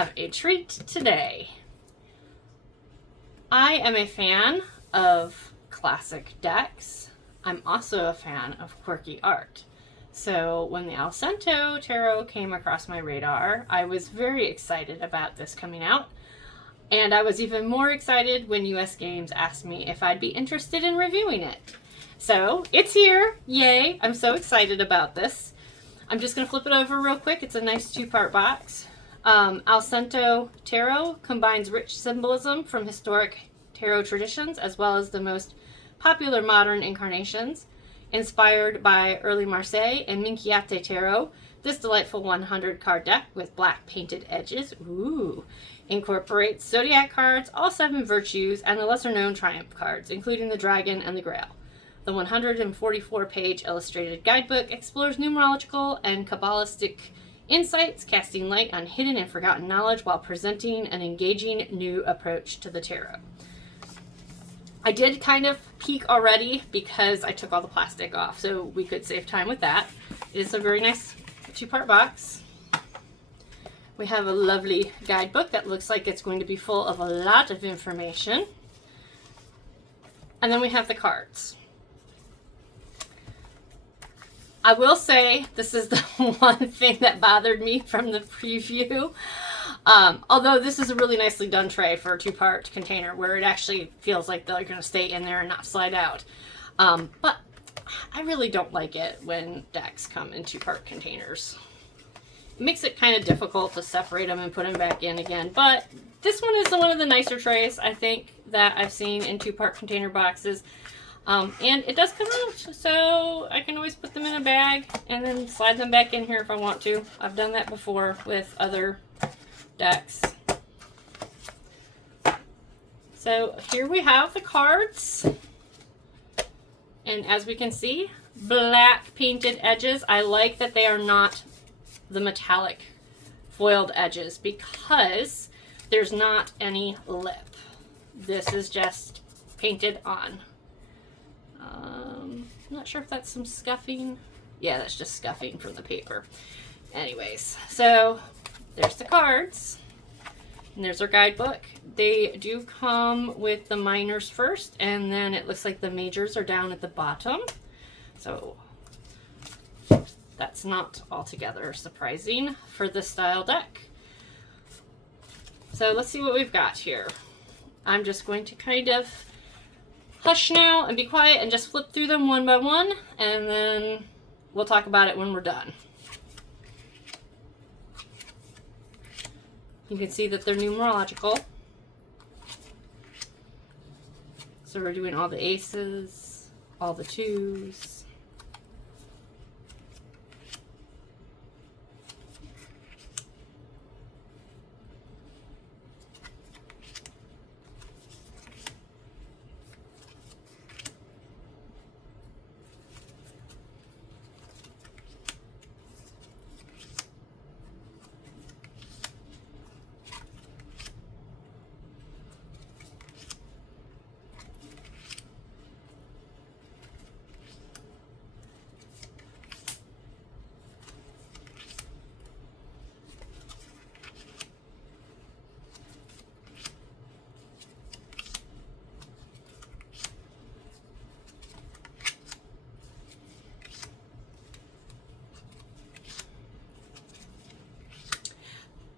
have a treat today. I am a fan of classic decks. I'm also a fan of quirky art. So when the Allcento Tarot came across my radar, I was very excited about this coming out. And I was even more excited when US Games asked me if I'd be interested in reviewing it. So it's here. Yay. I'm so excited about this. I'm just going to flip it over real quick. It's a nice two-part box. Allcento Tarot combines rich symbolism from historic tarot traditions as well as the most popular modern incarnations. Inspired by early Marseille and Minchiate Tarot, this delightful 100 card deck with black painted edges incorporates zodiac cards, all 7 virtues, and the lesser known triumph cards, including the dragon and the grail. The 144-page illustrated guidebook explores numerological and Kabbalistic insights, casting light on hidden and forgotten knowledge while presenting an engaging new approach to the tarot. I did kind of peek already because I took all the plastic off, so we could save time with that. It is a very nice two-part box. We have a lovely guidebook that looks like it's going to be full of a lot of information. And then we have the cards. I will say this is the one thing that bothered me from the preview. Although this is a really nicely done tray for a two-part container where it actually feels like they're going to stay in there and not slide out. But I really don't like it when decks come in two-part containers. It makes it kind of difficult to separate them and put them back in again. But this one is one of the nicer trays, I think, that I've seen in two-part container boxes. And it does come out, so I can always put them in a bag and then slide them back in here if I want to. I've done that before with other decks. So here we have the cards. And as we can see, black painted edges. I like that they are not the metallic foiled edges because there's not any lip. This is just painted on. I'm not sure if that's some scuffing. Yeah, that's just scuffing from the paper. Anyways, so there's the cards. And there's our guidebook. They do come with the minors first, and then it looks like the majors are down at the bottom. So that's not altogether surprising for this style deck. So let's see what we've got here. I'm just going to kind of hush now and be quiet and just flip through them one by one, and then we'll talk about it when we're done. You can see that they're numerological. So we're doing all the aces, all the twos.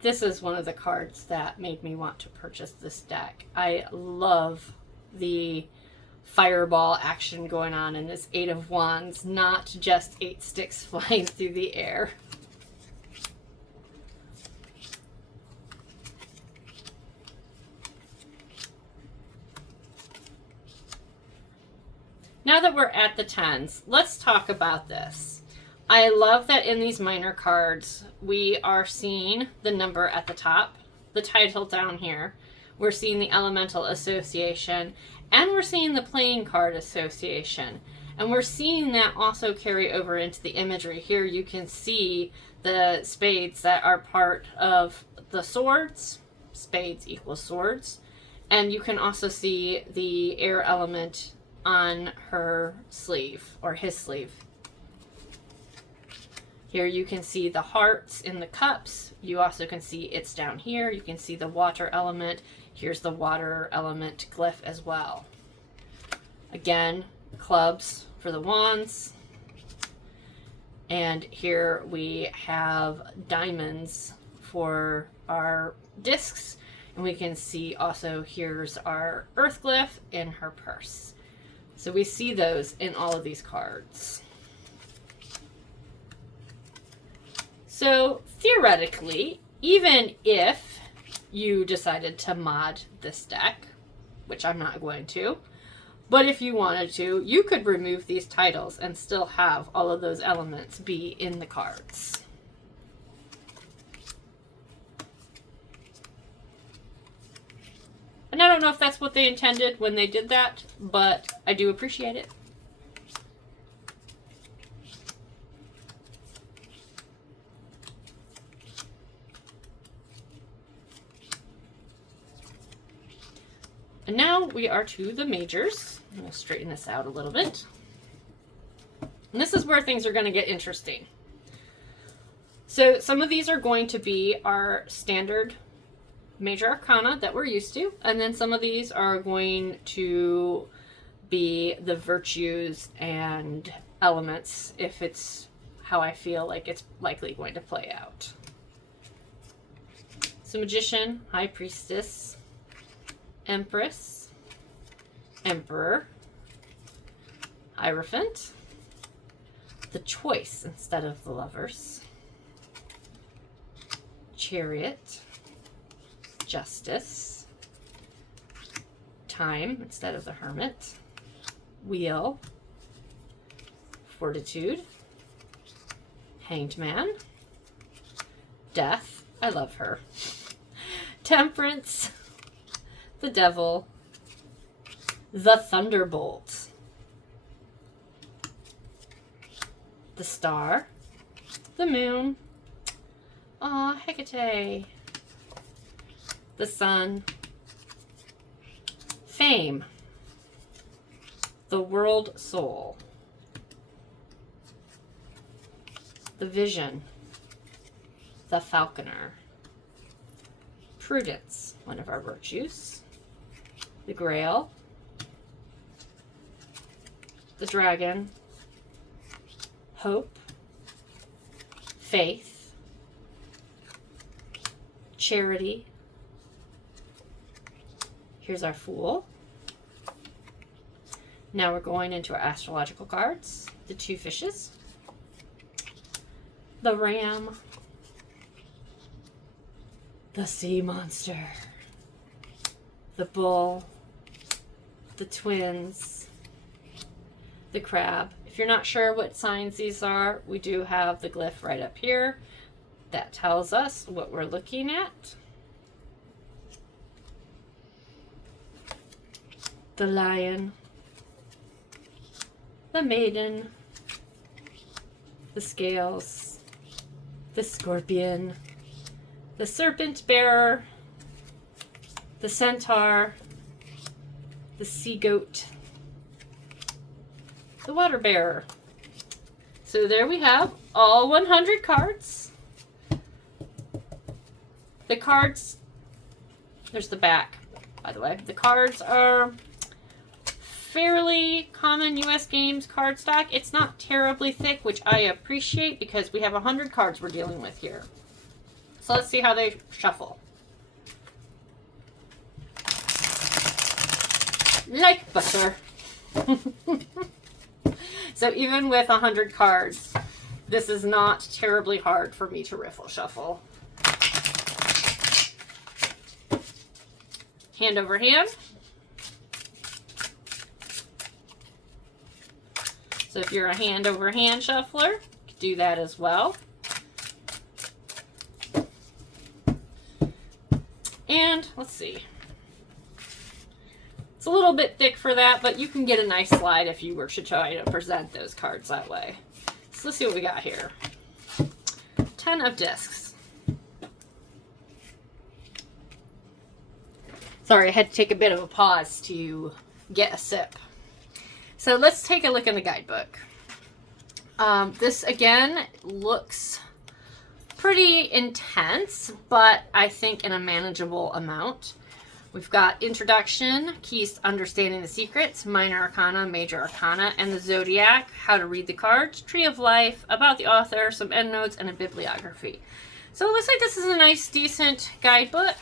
This is one of the cards that made me want to purchase this deck. I love the fireball action going on in this 8 of Wands, not just 8 sticks flying through the air. Now that we're at the 10s, let's talk about this. I love that in these minor cards, we are seeing the number at the top, the title down here. We're seeing the elemental association, and we're seeing the playing card association. And we're seeing that also carry over into the imagery. Here you can see the spades that are part of the swords. Spades equals swords. And you can also see the air element on her sleeve, or his sleeve. Here you can see the hearts in the cups. You also can see it's down here. You can see the water element. Here's the water element glyph as well. Again, clubs for the wands. And here we have diamonds for our discs. And we can see also here's our earth glyph in her purse. So we see those in all of these cards. So theoretically, even if you decided to mod this deck, which I'm not going to, but if you wanted to, you could remove these titles and still have all of those elements be in the cards. And I don't know if that's what they intended when they did that, but I do appreciate it. And now we are to the majors. I'm going to straighten this out a little bit. And this is where things are going to get interesting. So some of these are going to be our standard major arcana that we're used to. And then some of these are going to be the virtues and elements if it's how I feel like it's likely going to play out. So Magician, High Priestess, Empress, Emperor, Hierophant, the Choice instead of the Lovers, Chariot, Justice, Time instead of the Hermit, Wheel, Fortitude, Hanged Man, Death, I love her, Temperance, the Devil, the Thunderbolt, the Star, the Moon, Hecate, the Sun, Fame, the World Soul, the Vision, the Falconer, Prudence, one of our virtues, the Grail, the Dragon, Hope, Faith, Charity. Here's our Fool. Now we're going into our astrological cards. The Two Fishes, the Ram, the Sea Monster, the Bull, the Twins, the Crab. If you're not sure what signs these are, we do have the glyph right up here that tells us what we're looking at. The Lion, the Maiden, the Scales, the Scorpion, the Serpent Bearer, the Centaur, the Sea Goat, the Water Bearer. So there we have all 100 cards. The cards, there's the back, by the way. The cards are fairly common US Games card stock. It's not terribly thick, which I appreciate because we have 100 cards we're dealing with here. So let's see how they shuffle. Like butter. So even with 100 cards, this is not terribly hard for me to riffle shuffle. Hand over hand. So if you're a hand over hand shuffler, you can do that as well. And let's see. It's a little bit thick for that, but you can get a nice slide if you were to try to present those cards that way. So let's see what we got here. 10 of discs. Sorry, I had to take a bit of a pause to get a sip. So let's take a look in the guidebook. This again looks pretty intense, but I think in a manageable amount. We've got introduction, keys to understanding the secrets, minor arcana, major arcana, and the zodiac, how to read the cards, tree of life, about the author, some endnotes, and a bibliography. So it looks like this is a nice, decent guidebook.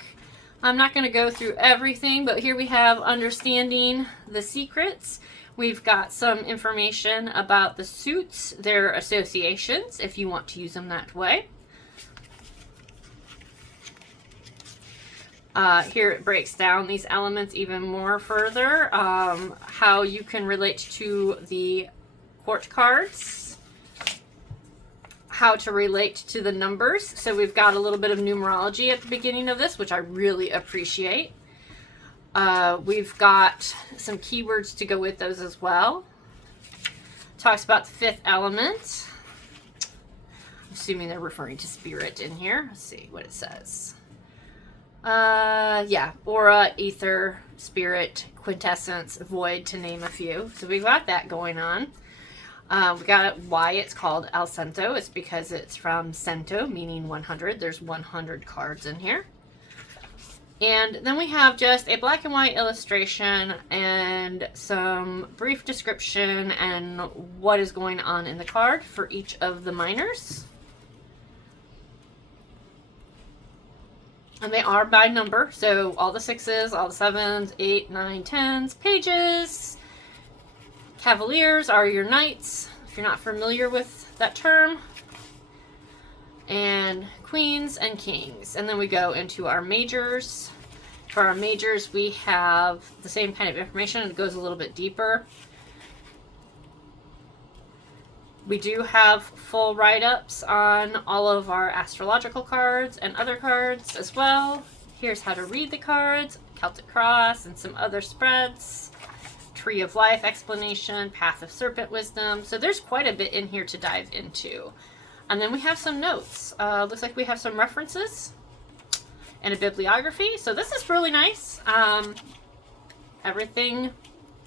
I'm not going to go through everything, but here we have understanding the secrets. We've got some information about the suits, their associations, if you want to use them that way. Here it breaks down these elements even more further, how you can relate to the court cards, how to relate to the numbers. So we've got a little bit of numerology at the beginning of this, which I really appreciate. We've got some keywords to go with those as well. Talks about the fifth element. I'm assuming they're referring to spirit in here. Let's see what it says. Yeah, aura, ether, spirit, quintessence, void, to name a few. So we've got that going on. We got why it's called Allcento. It's because it's from cento, meaning 100. There's 100 cards in here. And then we have just a black and white illustration and some brief description and what is going on in the card for each of the minors. And they are by number, so all the 6s, all the 7s, 8, 9, 10s, pages. Cavaliers are your knights, if you're not familiar with that term. And queens and kings. And then we go into our majors. For our majors, we have the same kind of information. It goes a little bit deeper. We do have full write-ups on all of our astrological cards and other cards as well. Here's how to read the cards, Celtic Cross, and some other spreads. Tree of Life explanation, Path of Serpent wisdom. So there's quite a bit in here to dive into. And then we have some notes. Looks like we have some references and a bibliography. So this is really nice. Everything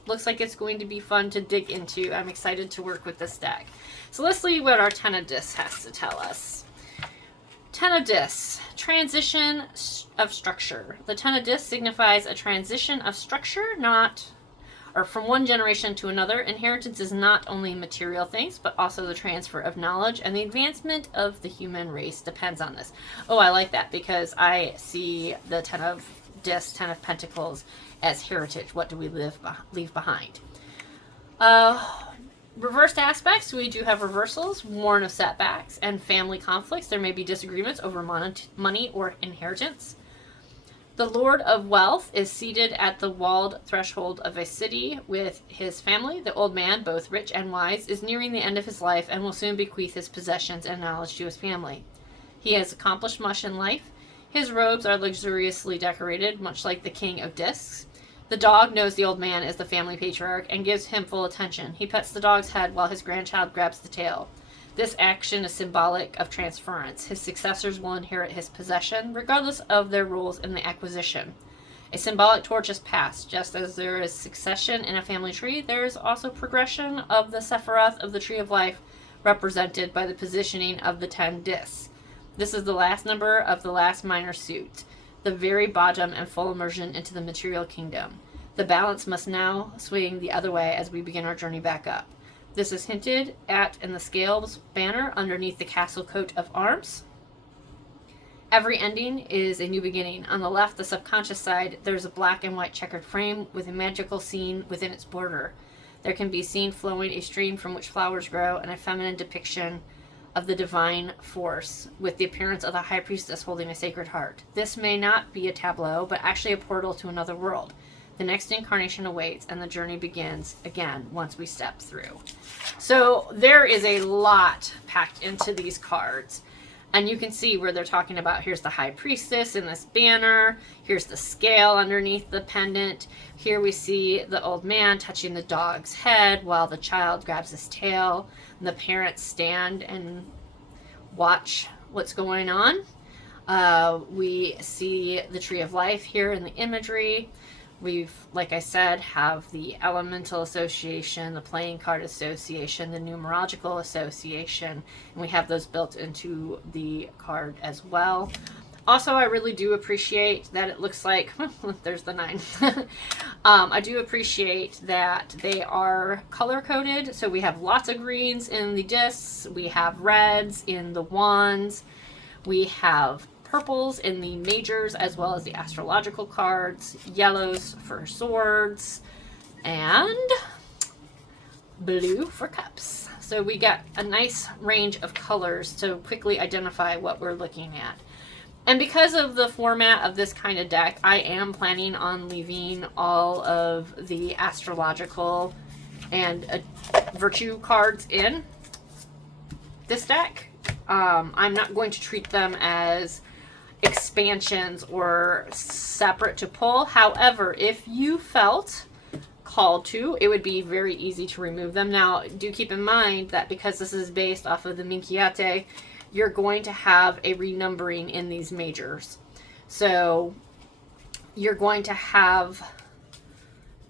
looks like it's going to be fun to dig into. I'm excited to work with this deck. So let's see what our Ten of Discs has to tell us. Ten of Discs, transition of structure. The Ten of Discs signifies a transition of structure, from one generation to another. Inheritance is not only material things, but also the transfer of knowledge, and the advancement of the human race depends on this. Oh, I like that, because I see the Ten of Discs, Ten of Pentacles as heritage. What do we leave behind? Reversed aspects, we do have reversals, warn of setbacks, and family conflicts. There may be disagreements over money or inheritance. The Lord of Wealth is seated at the walled threshold of a city with his family. The old man, both rich and wise, is nearing the end of his life and will soon bequeath his possessions and knowledge to his family. He has accomplished much in life. His robes are luxuriously decorated, much like the King of Discs. The dog knows the old man is the family patriarch and gives him full attention. He pets the dog's head while his grandchild grabs the tail. This action is symbolic of transference. His successors will inherit his possession, regardless of their roles in the acquisition. A symbolic torch is passed. Just as there is succession in a family tree, there is also progression of the Sephiroth of the Tree of Life, represented by the positioning of the 10 discs. This is the last number of the last minor suit, the very bottom and full immersion into the material kingdom. The balance must now swing the other way as we begin our journey back up. This is hinted at in the scales banner underneath the castle coat of arms. Every ending is a new beginning. On the left, the subconscious side, there's a black and white checkered frame with a magical scene within its border. There can be seen flowing a stream from which flowers grow and a feminine depiction of the divine force with the appearance of the high priestess holding a sacred heart. This may not be a tableau, but actually a portal to another world. The next incarnation awaits, and the journey begins again once we step through. So there is a lot packed into these cards. And you can see where they're talking about, here's the high priestess in this banner. Here's the scale underneath the pendant. Here we see the old man touching the dog's head while the child grabs his tail. And the parents stand and watch what's going on. We see the Tree of Life here in the imagery. We've, like I said, have the Elemental Association, the Playing Card Association, the Numerological Association, and we have those built into the card as well. Also, I really do appreciate that it looks like, there's the 9. I do appreciate that they are color-coded. So we have lots of greens in the discs. We have reds in the wands. We have purples in the majors as well as the astrological cards. Yellows for swords. And blue for cups. So we got a nice range of colors to quickly identify what we're looking at. And because of the format of this kind of deck, I am planning on leaving all of the astrological and virtue cards in this deck. I'm not going to treat them as expansions or separate to pull. However, if you felt called to, it would be very easy to remove them. Now, do keep in mind that because this is based off of the Minchiate, you're going to have a renumbering in these majors. So you're going to have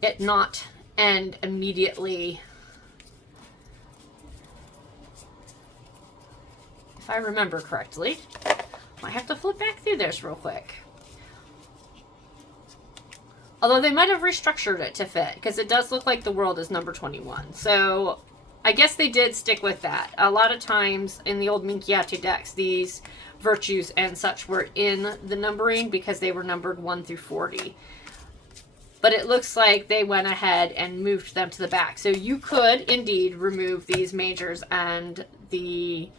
it not end immediately. If I remember correctly, I have to flip back through this real quick. Although they might have restructured it to fit, because it does look like the world is number 21. So I guess they did stick with that. A lot of times in the old Minchiate decks, these virtues and such were in the numbering because they were numbered 1 through 40. But it looks like they went ahead and moved them to the back. So you could indeed remove these majors and the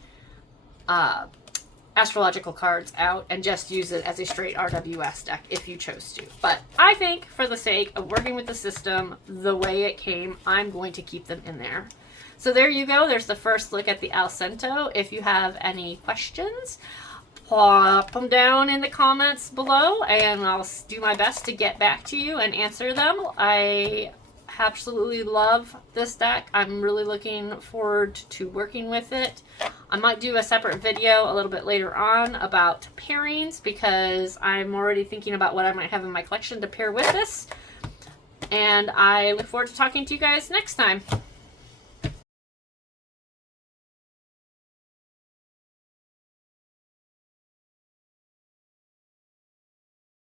astrological cards out and just use it as a straight RWS deck if you chose to. But I think for the sake of working with the system the way it came, I'm going to keep them in there. So there you go. There's the first look at the Allcento. If you have any questions, pop them down in the comments below and I'll do my best to get back to you and answer them. I absolutely love this deck. I'm really looking forward to working with it. I might do a separate video a little bit later on about pairings because I'm already thinking about what I might have in my collection to pair with this. And I look forward to talking to you guys next time.